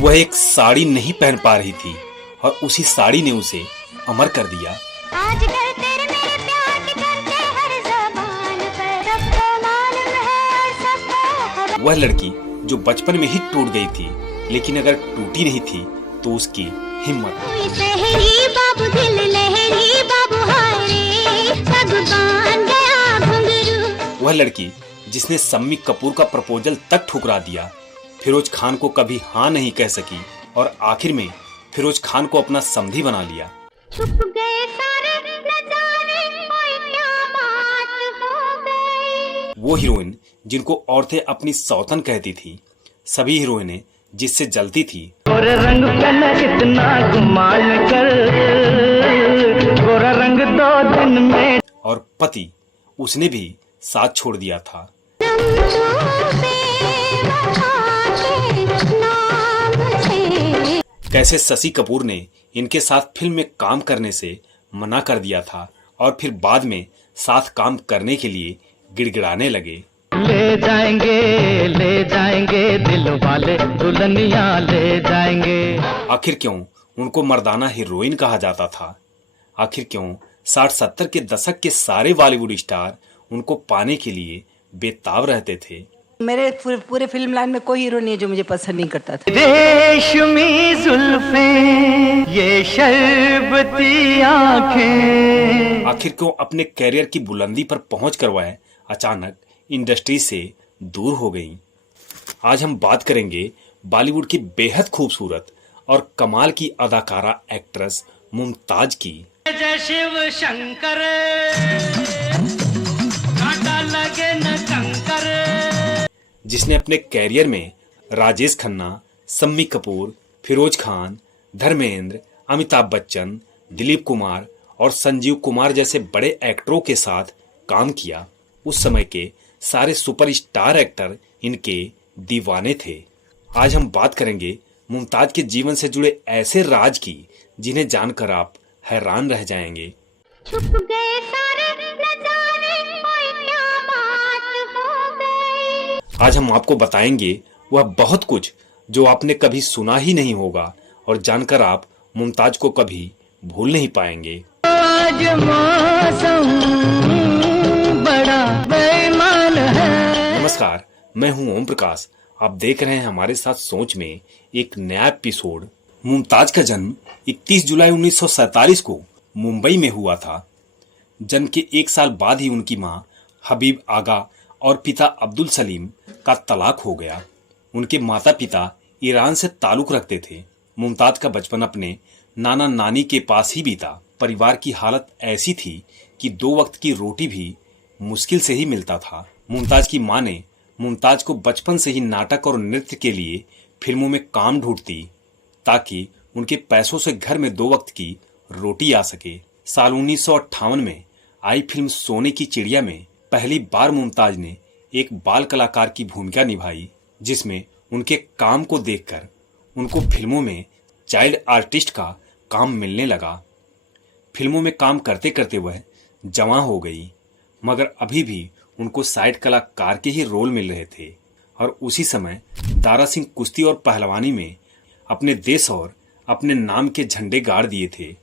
वह एक साड़ी नहीं पहन पा रही थी और उसी साड़ी ने उसे अमर कर दिया। आजकल तेरे मेरे प्यार के चर्चे हर ज़बान पर, सबको मालूम है और सबको खबर। वह लड़की जो बचपन में ही टूट गई थी, लेकिन अगर टूटी नहीं थी तो उसकी हिम्मत। लहरी बाबू दिल लहरी बाबू हारे, सब बांध गया घुंघरू। वह लड़की जिसने शम्मी कपूर का प्रपोजल तक ठुकरा दिया, फिरोज खान को कभी हाँ नहीं कह सकी और आखिर में फिरोज खान को अपना समधी बना लिया। छुप गए सारे नजारे, कोई क्या बात हो गई। वो हीरोइन जिनको औरतें अपनी सौतन कहती थी, सभी हीरोइनें जिससे जलती थी। गोरा रंग पहना इतना गुमान कर, गोरा रंग 2 दिन में। और पति उसने भी साथ छोड़ दिया था। कैसे शशि कपूर ने इनके साथ फिल्म में काम करने से मना कर दिया था और फिर बाद में साथ काम करने के लिए गिड़गिड़ाने लगे। ले जाएंगे दिल वाले दुल्हनिया ले जाएंगे। आखिर क्यों उनको मर्दाना हीरोइन कहा जाता था? आखिर क्यों 60-70 के दशक के सारे बॉलीवुड स्टार उनको पाने के लिए बेताब रहते थे? मेरे पूरे फिल्म लाइन में कोई हीरो नहीं है जो मुझे पसंद नहीं करता था। रेशमी जुल्फें, ये शरबती आंखें। आखिर क्यों अपने कैरियर की बुलंदी पर पहुंच कर वह अचानक इंडस्ट्री से दूर हो गई? आज हम बात करेंगे बॉलीवुड की बेहद खूबसूरत और कमाल की अदाकारा एक्ट्रेस मुमताज की। जय शिव शंकर, कांटा लगे न कंकर। जिसने अपने कैरियर में राजेश खन्ना, शम्मी कपूर, फिरोज खान, धर्मेंद्र, अमिताभ बच्चन, दिलीप कुमार और संजीव कुमार जैसे बड़े एक्टरों के साथ काम किया। उस समय के सारे सुपरस्टार एक्टर इनके दीवाने थे। आज हम बात करेंगे मुमताज के जीवन से जुड़े ऐसे राज की जिन्हें जानकर आप हैरान रह जाएंगे। छुप गए सारे नजारे, कोई क्या बात हो गई। आज हम आपको बताएंगे वह बहुत कुछ जो आपने कभी सुना ही नहीं होगा और जानकर आप मुमताज को कभी भूल नहीं पाएंगे। आज मौसम बड़ा बेईमान है। नमस्कार, मैं हूं ओम प्रकाश। आप देख रहे हैं हमारे साथ सोच में एक नया एपिसोड। मुमताज का जन्म 31 जुलाई 1947 को मुंबई में हुआ था। जन्म के 1 साल बाद ही उनकी मां हबीब आगा और पिता अब्दुल सलीम का तलाक हो गया। उनके माता पिता ईरान से ताल्लुक रखते थे। मुमताज का बचपन अपने नाना नानी के पास ही बीता। परिवार की हालत ऐसी थी कि 2 वक्त की रोटी भी मुश्किल से ही मिलता था। मुमताज की मां ने मुमताज को बचपन से ही नाटक और नृत्य के लिए फिल्मों में काम ढूंढती ताकि उनके पैसों से घर में 2 वक्त की रोटी आ सके। साल 1958 में आई फिल्म सोने की चिड़िया में पहली बार मुमताज ने एक बाल कलाकार की भूमिका निभाई, जिसमें उनके काम को देखकर उनको फिल्मों में चाइल्ड आर्टिस्ट का काम मिलने लगा। फिल्मों में काम करते करते वह जवां हो गई, मगर अभी भी उनको साइड कलाकार के ही रोल मिल रहे थे। और उसी समय दारा सिंह कुश्ती और पहलवानी में अपने देश और अपने नाम के झंडे गाड़ दिए थे।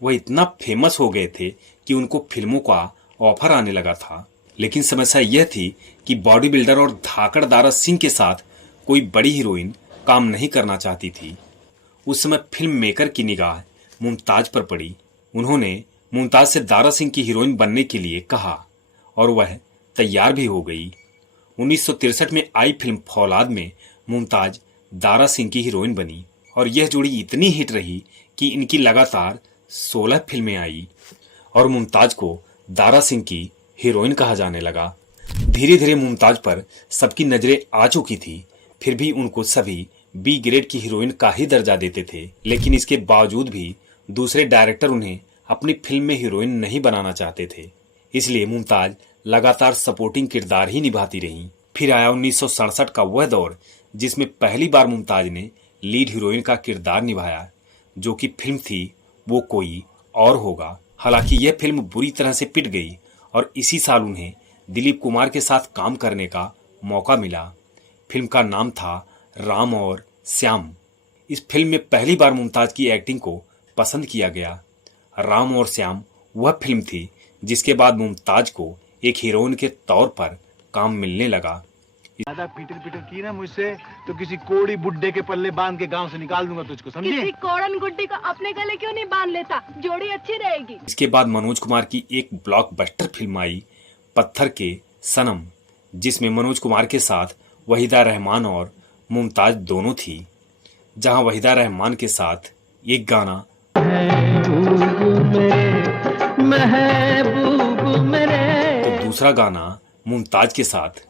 वह इतना फेमस हो गए थे कि उनको फिल्मों का ऑफर आने लगा था। लेकिन समस्या यह थी कि बॉडी बिल्डर और धाकड़ दारा सिंह के साथ कोई बड़ी हीरोइन काम नहीं करना चाहती थी। उस समय फिल्म मेकर की निगाह मुमताज पर पड़ी। उन्होंने मुमताज से दारा सिंह की हीरोइन बनने के लिए कहा और वह तैयार भी हो गई। 1963 में आई फिल्म फौलाद में मुमताज दारा सिंह की हीरोइन बनी और यह जोड़ी इतनी हिट रही कि इनकी लगातार 16 फिल्में आई और मुमताज को दारा सिंह की हीरोइन कहा जाने लगा। धीरे धीरे मुमताज पर सबकी नजरें आ चुकी थी, फिर भी उनको सभी बी ग्रेड की हीरोइन का ही दर्जा देते थे। लेकिन इसके बावजूद भी दूसरे डायरेक्टर उन्हें अपनी फिल्म में हीरोइन नहीं बनाना चाहते थे, इसलिए मुमताज लगातार सपोर्टिंग किरदार ही निभाती रहीं। फिर आया 1967 का वह दौर जिसमें पहली बार मुमताज ने लीड हीरोइन का किरदार निभाया, जो कि फिल्म थी वो कोई और होगा। हालांकि यह फिल्म बुरी तरह से पिट गई और इसी साल उन्हें दिलीप कुमार के साथ काम करने का मौका मिला। फिल्म का नाम था राम और श्याम। इस फिल्म में पहली बार मुमताज की एक्टिंग को पसंद किया गया। राम और श्याम वह फिल्म थी जिसके बाद मुमताज को एक हीरोइन के तौर पर काम मिलने लगा। ज्यादा पीटर पीटर की ना मुझसे तो किसी कोड़ी बुड्ढे के पल्ले बांध के गांव से निकाल दूंगा तुझको, समझे? किसी कोड़न गुड्डी को अपने गले क्यों नहीं बांध लेता, जोड़ी अच्छी रहेगी। इसके बाद मनोज कुमार की एक ब्लॉकबस्टर फिल्म आई पत्थर के सनम, जिसमें मनोज कुमार के साथ वहीदा रहमान और मुमताज दोनों थी। जहां वहीदा रहमान के साथ एक गाना महबूब मेरे, तो दूसरा गाना मुमताज के साथ।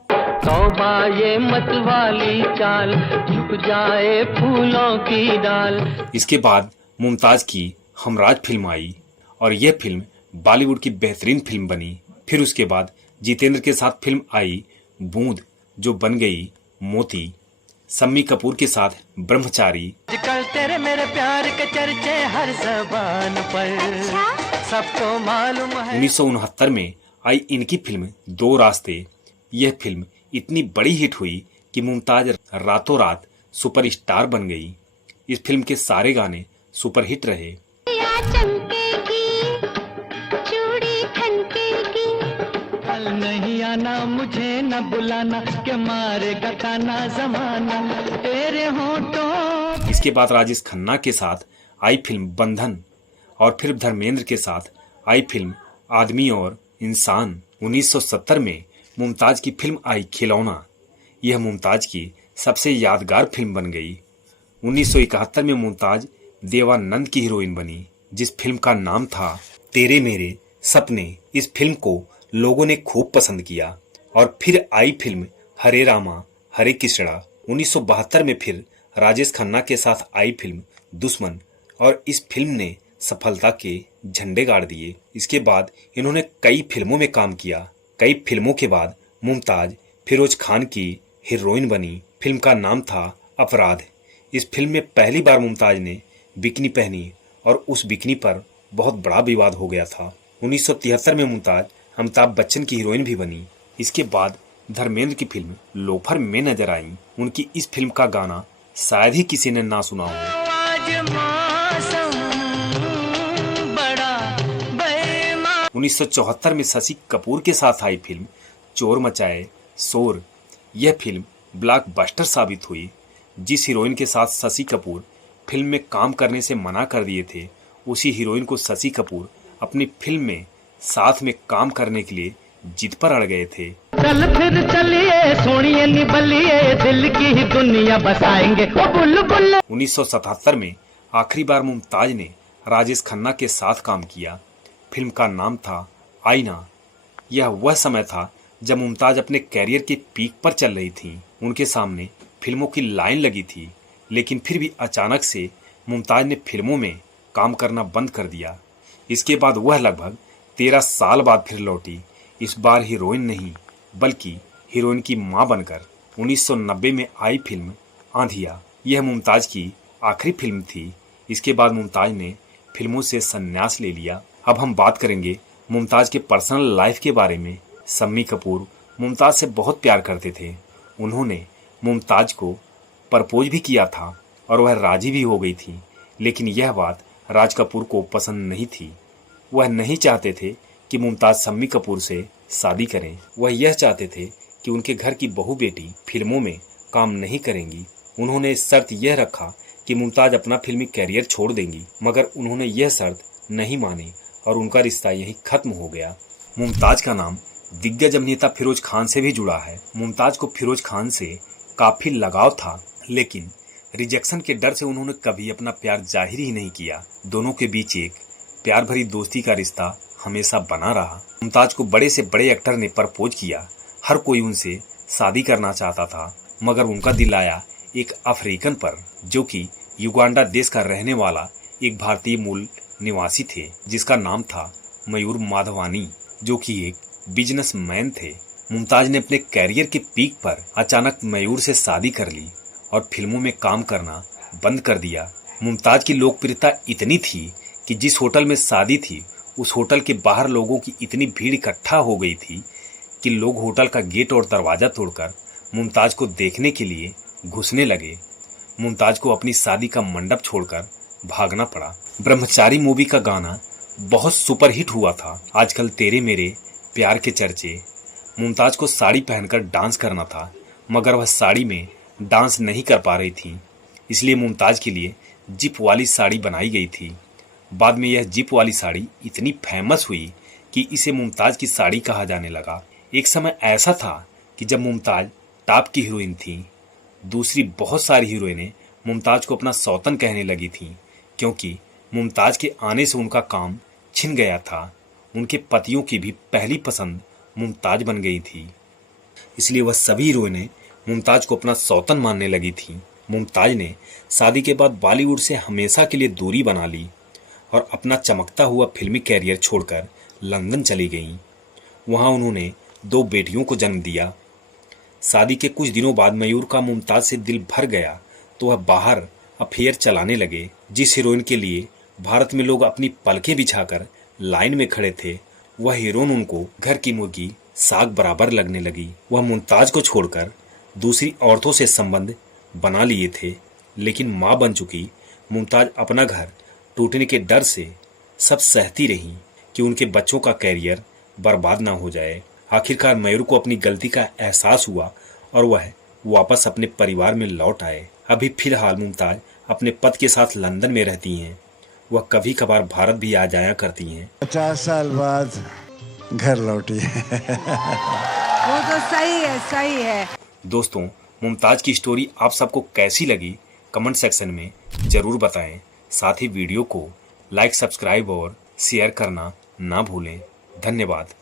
तौबा ये मत वाली चाल, झुक जाए फूलों की डाल। इसके बाद मुमताज की हमराज फिल्म आई और यह फिल्म बॉलीवुड की बेहतरीन फिल्म बनी। फिर उसके बाद जितेंद्र के साथ फिल्म आई बूंद, जो बन गई मोती। सम्मी कपूर के साथ ब्रह्मचारी। आजकल तेरे मेरे प्यार के चर्चे हर ज़बान पर, सबको मालूम है। 1969 में आई इनकी फिल्म दो रास्ते। यह फिल्म इतनी बड़ी हिट हुई कि मुमताज रातों रात सुपरस्टार बन गई। इस फिल्म के सारे गाने सुपरहिट रहे। या चमकेगी, चूड़ी खनकेगी। कल नहीं आना मुझे न बुलाना, के मारेगा ताना जमाना तेरे होठों। इसके बाद राजेश खन्ना के साथ आई फिल्म बंधन और फिर धर्मेंद्र के साथ आई फिल्म आदमी और इंसान। 1970 में मुमताज की फिल्म आई खिलौना। यह मुमताज की सबसे यादगार फिल्म बन गई। 1971 में मुमताज देवानंद की हीरोइन बनी, जिस फिल्म का नाम था तेरे मेरे सपने। इस फिल्म को लोगों ने खूब पसंद किया। और फिर आई फिल्म हरे रामा हरे कृष्णा। 1972 में फिर राजेश खन्ना के साथ आई फिल्म दुश्मन और इस फिल्म ने सफलता के झंडे गाड़ दिए। इसके बाद इन्होंने कई फिल्मों में काम किया। कई फिल्मों के बाद मुमताज फिरोज खान की हीरोइन बनी। फिल्म का नाम था अपराध। इस फिल्म में पहली बार मुमताज ने बिकनी पहनी और उस बिकनी पर बहुत बड़ा विवाद हो गया था। 1973 में मुमताज अमिताभ बच्चन की हीरोइन भी बनी। इसके बाद धर्मेंद्र की फिल्म लोफर में नजर आई। उनकी इस फिल्म का गाना शायद ही किसी ने ना सुना हो। 1974 में शशि कपूर के साथ आई फिल्म चोर मचाए शोर। यह फिल्म ब्लॉकबस्टर साबित हुई। जिस हीरोइन के साथ शशि कपूर फिल्म में काम करने से मना कर दिए थे, उसी हीरोइन को शशि कपूर अपनी फिल्म में साथ में काम करने के लिए जिद पर अड़ गए थे। चल फिर चलिए सोनिए निबलिए, दिल की ही दुनिया बसाएंगे ओ बुलबुल। 1977 में आखिरी बार मुमताज ने राजेश खन्ना के साथ काम किया। फिल्म का नाम था आईना। यह वह समय था जब मुमताज अपने कैरियर के पीक पर चल रही थीं। उनके सामने फिल्मों की लाइन लगी थी, लेकिन फिर भी अचानक से मुमताज ने फिल्मों में काम करना बंद कर दिया। इसके बाद वह लगभग 13 साल बाद फिर लौटी, इस बार हीरोइन नहीं बल्कि हीरोइन की मां बनकर। 1990 में आई फिल्म आंधिया। यह मुमताज की आखिरी फिल्म थी। इसके बाद मुमताज ने फिल्मों से संन्यास ले लिया। अब हम बात करेंगे मुमताज के पर्सनल लाइफ के बारे में। सम्मी कपूर मुमताज से बहुत प्यार करते थे। उन्होंने मुमताज को प्रपोज भी किया था और वह राजी भी हो गई थी, लेकिन यह बात राज कपूर को पसंद नहीं थी। वह नहीं चाहते थे कि मुमताज सम्मी कपूर से शादी करें। वह यह चाहते थे कि उनके घर की बहू बेटी फिल्मों में काम नहीं करेंगी। उन्होंने शर्त यह रखा कि मुमताज अपना फिल्मी कैरियर छोड़ देंगी, मगर उन्होंने यह शर्त नहीं मानी और उनका रिश्ता यहीं खत्म हो गया। मुमताज का नाम दिग्गज अभिनेता फिरोज खान से भी जुड़ा है। मुमताज को फिरोज खान से काफी लगाव था, लेकिन रिजेक्शन के डर से उन्होंने कभी अपना प्यार जाहिर ही नहीं किया। दोनों के बीच एक प्यार भरी दोस्ती का रिश्ता हमेशा बना रहा। मुमताज को बड़े से बड़े एक्टर ने प्रपोज किया। हर कोई उनसे शादी करना चाहता था, मगर उनका दिल आया एक अफ्रीकन पर, जो कि युगांडा देश का रहने वाला एक भारतीय मूल निवासी थे, जिसका नाम था मयूर माधवानी, जो कि एक बिजनेसमैन थे। मुमताज ने अपने कैरियर के पीक पर अचानक मयूर से शादी कर ली और फिल्मों में काम करना बंद कर दिया। मुमताज की लोकप्रियता इतनी थी कि जिस होटल में शादी थी, उस होटल के बाहर लोगों की इतनी भीड़ इकट्ठा हो गई थी कि लोग होटल का गेट और दरवाजा तोड़कर मुमताज को देखने के लिए घुसने लगे। मुमताज को अपनी शादी का मंडप छोड़कर भागना पड़ा। ब्रह्मचारी मूवी का गाना बहुत सुपरहिट हुआ था। आजकल तेरे मेरे प्यार के चर्चे। मुमताज को साड़ी पहनकर डांस करना था, मगर वह साड़ी में डांस नहीं कर पा रही थी, इसलिए मुमताज के लिए जिप वाली साड़ी बनाई गई थी। बाद में यह जिप वाली साड़ी इतनी फेमस हुई कि इसे मुमताज की साड़ी कहा जाने लगा। एक समय ऐसा था कि जब मुमताज टॉप की हीरोइन थी। दूसरी बहुत सारी हीरोइनें मुमताज को अपना सौतन कहने लगी थीं, क्योंकि मुमताज के आने से उनका काम छिन गया था। उनके पतियों की भी पहली पसंद मुमताज बन गई थी, इसलिए वह सभी हीरोइनें मुमताज को अपना सौतन मानने लगी थीं। मुमताज ने शादी के बाद बॉलीवुड से हमेशा के लिए दूरी बना ली और अपना चमकता हुआ फिल्मी कैरियर छोड़कर लंदन चली गईं। वहां उन्होंने 2 बेटियों को जन्म दिया। शादी के कुछ दिनों बाद मयूर का मुमताज से दिल भर गया तो वह बाहर अफेयर चलाने लगे। जिस हीरोइन के लिए भारत में लोग अपनी पलकें बिछाकर लाइन में खड़े थे, वह हीरोइन उनको घर की मुर्गी साग बराबर लगने लगी। वह मुमताज को छोड़कर दूसरी औरतों से संबंध बना लिए थे, लेकिन माँ बन चुकी मुमताज अपना घर टूटने के डर से सब सहती रहीं कि उनके बच्चों का कैरियर बर्बाद ना हो जाए। आखिरकार मयूर को अपनी गलती का एहसास हुआ और वह वापस अपने परिवार में लौट आए। अभी फिलहाल मुमताज अपने पति के साथ लंदन में रहती हैं। वह कभी कभार भारत भी आ जाया करती हैं। 50 साल बाद घर लौटी। वो तो सही है। दोस्तों, मुमताज की स्टोरी आप सबको कैसी लगी कमेंट सेक्शन में जरूर बताएं। साथ ही वीडियो को लाइक, सब्सक्राइब और शेयर करना ना भूलें। धन्यवाद।